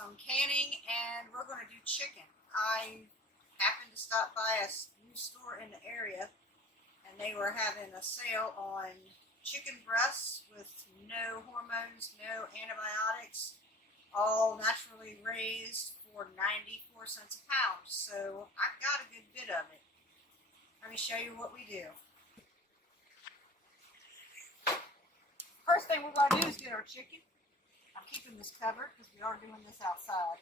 some canning, and we're going to do chicken. I happened to stop by a new store in the area, and they were having a sale on chicken breasts with no hormones, no antibiotics, all naturally raised for 94 cents a pound. So I got a good bit of it. Let me show you what we do. First thing we're going to do is get our chicken. I'm keeping this covered because we are doing this outside.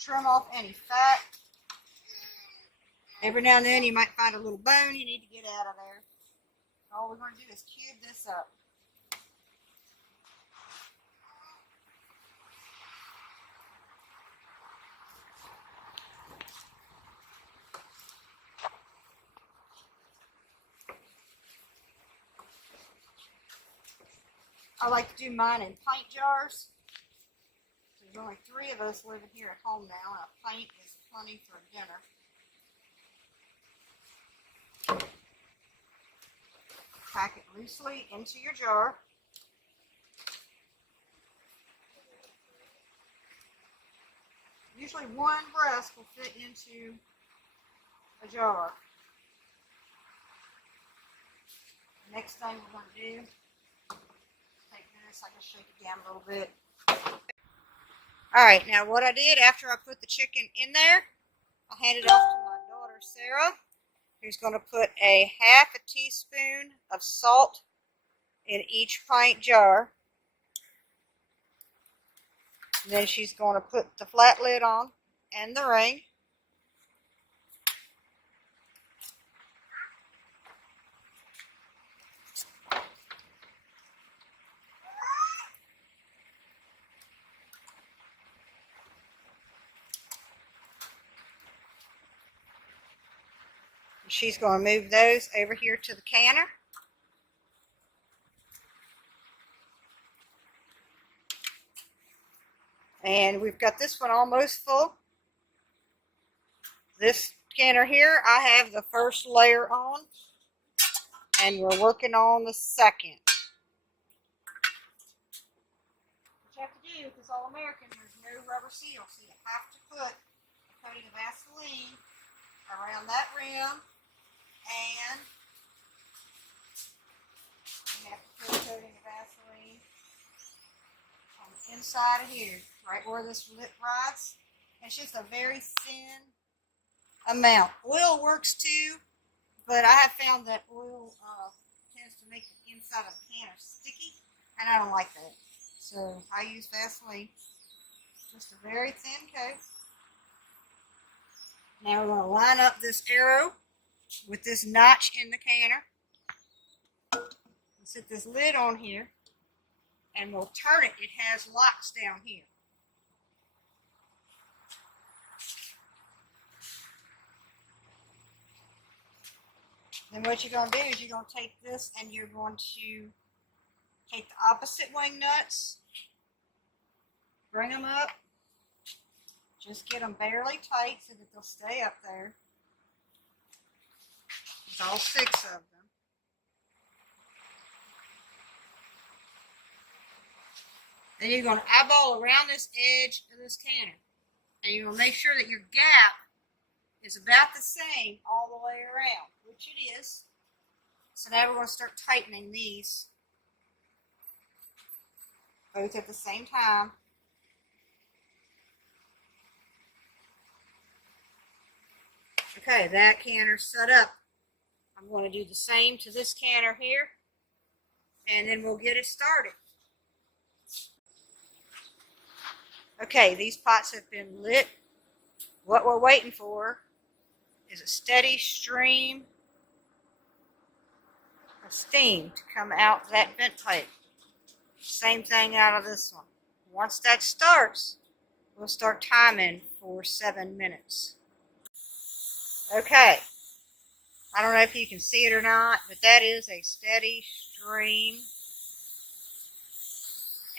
Trim off any fat. Every now and then you might find a little bone you need to get out of there. All we're going to do is cube this up. I like to do mine in pint jars. There's only 3 of us living here at home now, and a pint is plenty for dinner. Pack it loosely into your jar. Usually one breast will fit into a jar. Next thing we're going to do, take this, I just shake it down a little bit. Alright, now what I did after I put the chicken in there, I handed it off to my daughter Sarah, who's going to put a half a teaspoon of salt in each pint jar. And then she's going to put the flat lid on and the ring. She's going to move those over here to the canner. And we've got this one almost full. This canner here, I have the first layer on, and we're working on the second. What you have to do, because all American, there's no rubber seal, so you have to put a coating of Vaseline around that rim. And you have to put a coating of Vaseline on the inside of here, right where this lip rides. It's just a very thin amount. Oil works too, but I have found that oil tends to make the inside of the can sticky, and I don't like that. So I use Vaseline, just a very thin coat. Now we're going to line up this arrow with this notch in the canner. We'll set this lid on here, and we'll turn it. It has locks down here. Then what you're going to do is you're going to take this and you're going to take the opposite wing nuts, bring them up, just get them barely tight so that they'll stay up there. All 6 of them. Then you're going to eyeball around this edge of this canner. And you're going to make sure that your gap is about the same all the way around, which it is. So now we're going to start tightening these both at the same time. Okay, that canner's set up. I'm going to do the same to this canner here, and then we'll get it started. Okay, these pots have been lit. What we're waiting for is a steady stream of steam to come out that vent pipe. Same thing out of this one. Once that starts, we'll start timing for 7 minutes. Okay. I don't know if you can see it or not, but that is a steady stream.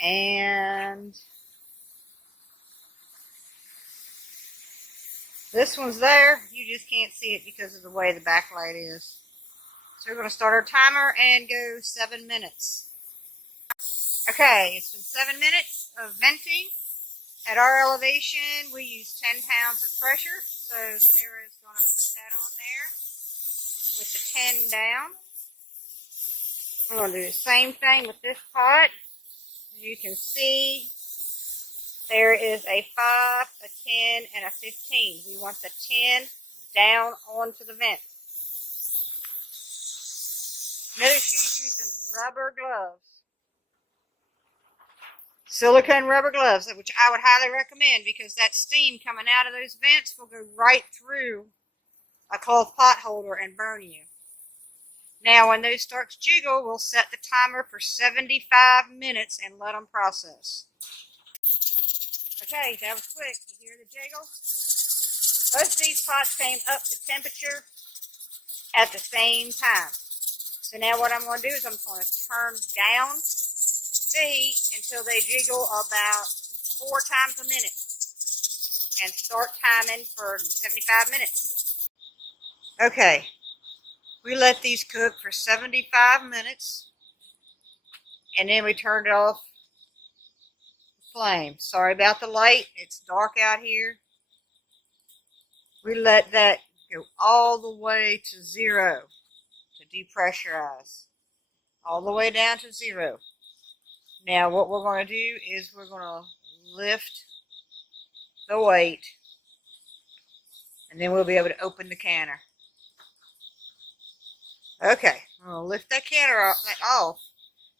And this one's there. You just can't see it because of the way the backlight is. So we're going to start our timer and go 7 minutes. Okay, it's been 7 minutes of venting. At our elevation, we use 10 pounds of pressure. So Sarah is going to put that on there with the 10 down. We're going to do the same thing with this pot. As you can see, there is a 5, a 10, and a 15. We want the 10 down onto the vent. Notice she's using rubber gloves. Silicone rubber gloves, which I would highly recommend because that steam coming out of those vents will go right through a cloth pot holder and burn you. Now, when those start to jiggle, we'll set the timer for 75 minutes and let them process. Okay, that was quick. You hear the jiggle? Both of these pots came up to temperature at the same time. So now what I'm going to do is I'm going to turn down the heat until they jiggle about 4 times a minute and start timing for 75 minutes. Okay, we let these cook for 75 minutes and then we turned off the flame. Sorry about the light, it's dark out here. We let that go all the way to 0 to depressurize, all the way down to 0. Now what we're going to do is we're going to lift the weight and then we'll be able to open the canner. Okay, I'm going to lift that canner off.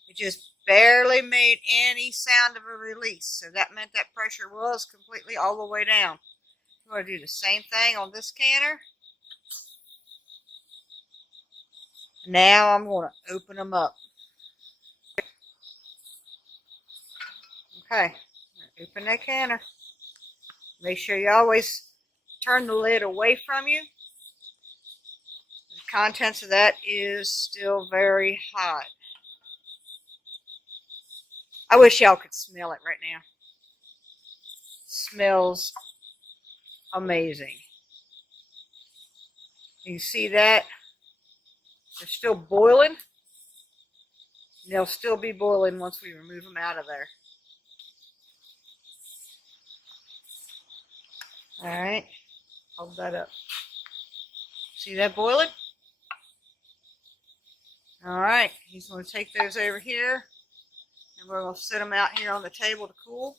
It just barely made any sound of a release, so that meant that pressure was completely all the way down. I'm going to do the same thing on this canner. Now I'm going to open them up. Okay, open that canner. Make sure you always turn the lid away from you. The contents of that is still very hot. I wish y'all could smell it right now. Smells amazing. You see that? They're still boiling. They'll still be boiling once we remove them out of there. Alright, hold that up. See that boiling? Alright, he's going to take those over here and we're going to set them out here on the table to cool.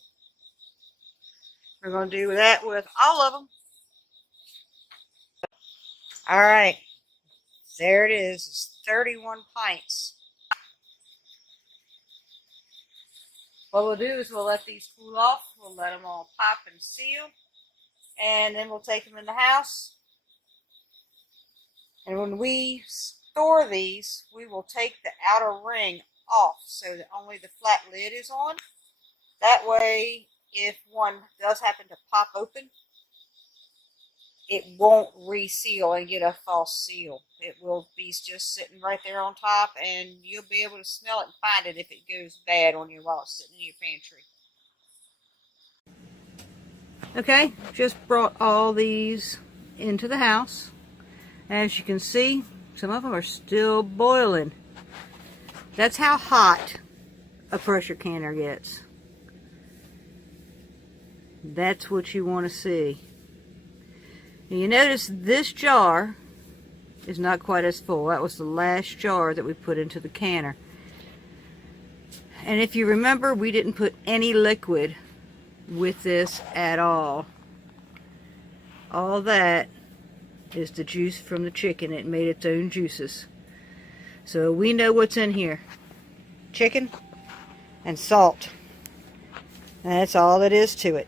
We're going to do that with all of them. Alright, there it is. It's 31 pints. What we'll do is we'll let these cool off. We'll let them all pop and seal. And then we'll take them in the house. And when we store these, we will take the outer ring off so that only the flat lid is on. That way, if one does happen to pop open, it won't reseal and get a false seal. It will be just sitting right there on top, and you'll be able to smell it and find it if it goes bad on you while it's sitting in your pantry. Okay, just brought all these into the house. As you can see, some of them are still boiling. That's how hot a pressure canner gets. That's what you want to see. And you notice this jar is not quite as full. That was the last jar that we put into the canner. And if you remember, we didn't put any liquid with this at all. All that is the juice from the chicken. It made its own juices. So we know what's in here. Chicken and salt. And that's all that is to it.